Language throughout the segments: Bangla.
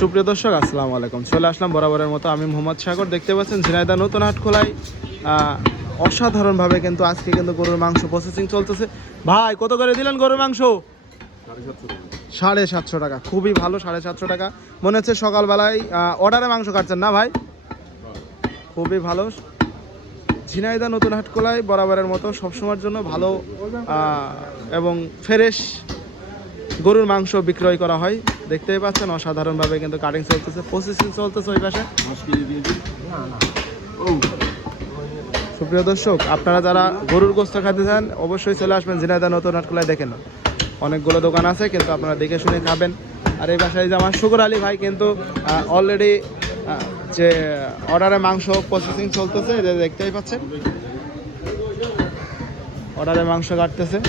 সুপ্রিয় দর্শক আসসালামু আলাইকুম। চলে আসলাম বরাবরের মতো, আমি মোহাম্মদ সাগর। দেখতে পাচ্ছেন ঝিনাইদহ নতুন হাট খোলায় অসাধারণভাবে কিন্তু আজকে কিন্তু গরুর মাংস প্রসেসিং চলতেছে। ভাই কত করে দিলেন গরুর মাংস? 750 টাকা। খুবই ভালো, 750 টাকা। মনে হচ্ছে সকালবেলায় অর্ডারে মাংস কাটছেন না ভাই? খুবই ভালো। ঝিনাইদহ নতুন হাট খোলায় বরাবরের মতো সবসময়ের জন্য ভালো এবং ফ্রেশ গরুর মাংস বিক্রয় করা হয়। দেখতেই পাচ্ছেন অসাধারণভাবে কিন্তু কাটিং চলতেছে, প্রসেসিং চলতেছে ওই পাশে। সুপ্রিয় দর্শক, আপনারা যারা গরুর গোস্ত খাতে চান অবশ্যই চলে আসবেন ঝিনাইদহ নতুন হাট খোলায়। দেখেন অনেকগুলো দোকান আছে, কিন্তু আপনারা দেখে শুনে খাবেন। আর এই বাসায় যে আমার শুকুর আলী ভাই কিন্তু অলরেডি যে অর্ডারে মাংস প্রসেসিং চলতেছে, দেখতেই পাচ্ছেন অর্ডারে মাংস কাটতেছে।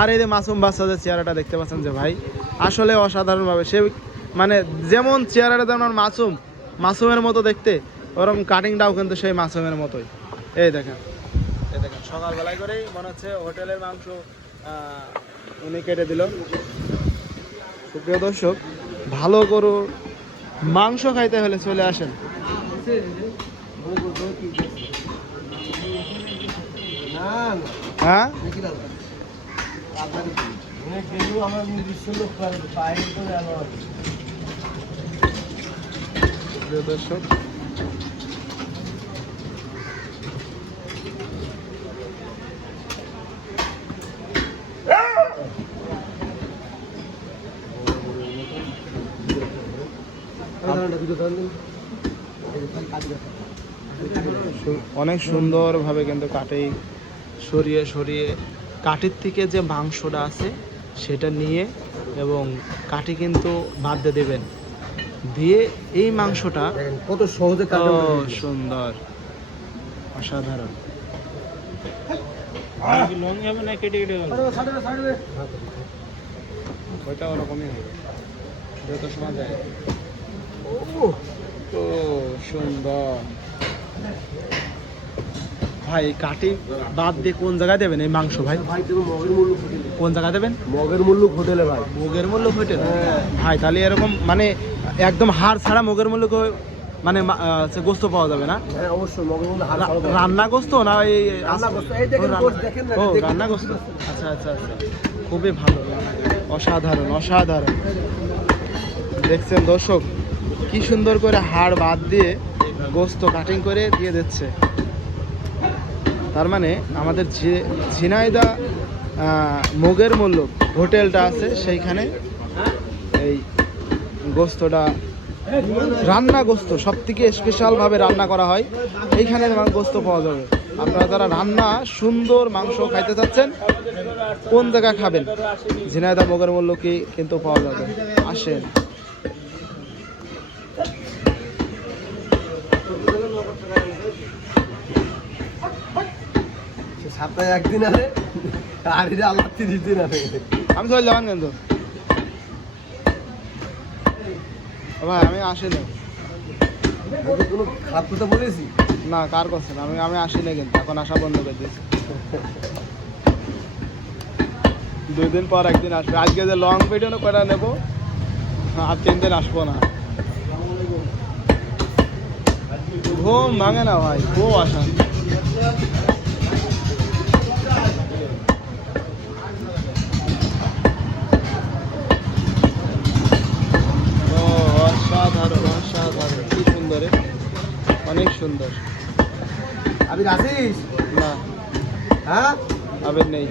আর এই যে মাসুম বাচ্চাদের চেহারাটা দেখতে পাচ্ছেন যে ভাই আসলে অসাধারণভাবে সে মানে যেমন চেহারাটা যেমন মাসুমের মতো দেখতে, ওরকম কাটিংটাও কিন্তু সেই মাসুমের মতোই। এই দেখেন সকালবেলায় করেই মনে হচ্ছে হোটেলের মাংস উনি কেটে দিল। সুপ্রিয় দর্শক, ভালো গরুর মাংস খাইতে হলে চলে আসেন। হ্যাঁ দর্শক, অনেক সুন্দরভাবে কিন্তু কাটে সরিয়ে সরিয়ে কাঠির থেকে যে মাংসটা আছে সেটা নিয়ে এবং কাঠি কিন্তু বাদ দিয়ে দেবেন, দিয়ে এই মাংসটা কত সহজে সুন্দর অসাধারণ। ওইটা ওরকমই হবে যত সময় যায়। তো সুন্দর ভাই, কাটি বাদ দিয়ে কোন জায়গায় দেবেন এই মাংস ভাই? কোন জায়গায় দেবেন? মগের মুল্লুক হোটেলে ভাই। মগের মুল্লুক হোটেল? ভাই তাহলে এরকম মানে একদম হাড় ছাড়া মগের মুল্লুক মানে গোস্ত পাওয়া যাবে না? হ্যাঁ অবশ্যই মগের মুল্লুক। রান্না গোস্ত না এই রান্না গোস্ত? আচ্ছা আচ্ছা আচ্ছা, খুবই ভালো, অসাধারণ অসাধারণ। দেখছেন দর্শক কি সুন্দর করে হাড় বাদ দিয়ে গোস্ত কাটিং করে দিয়ে দিচ্ছে। তার মানে আমাদের ঝিনাইদহ মগের মুল্লুক হোটেলটা আছে, সেইখানে এই গোস্তটা রান্না গোস্ত সব থেকে স্পেশালভাবে রান্না করা হয়। এইখানে গোস্ত পাওয়া যাবে। আপনারা যারা রান্না সুন্দর মাংস খাইতে চাচ্ছেন, কোন জায়গায় খাবেন? ঝিনাইদহ মগের মুল্লুকই কিন্তু পাওয়া যাবে। আসেন। সপ্তাহে একদিন আরে আর আল্লাহ 30 দিন আরে আমি চলে যাবেন কিন্তু ভাই, আমি আসি না। কোনো খারাপ কথা বলেছি না, কার করছেন? আমি আসি না কিন্তু, এখন আসা বন্ধ করে দিয়েছি। 2 দিন পর একদিন আসবে। আজকে যে লং ভিডিও করে নেবো, আর 3 দিন আসবো না। ঘুম ভাঙে না ভাই, খুব অশান্তি। অসাধারণ অসাধারণ, কি সুন্দর, অনেক সুন্দর। আমি আসিস না, হ্যাঁ আবের নেই।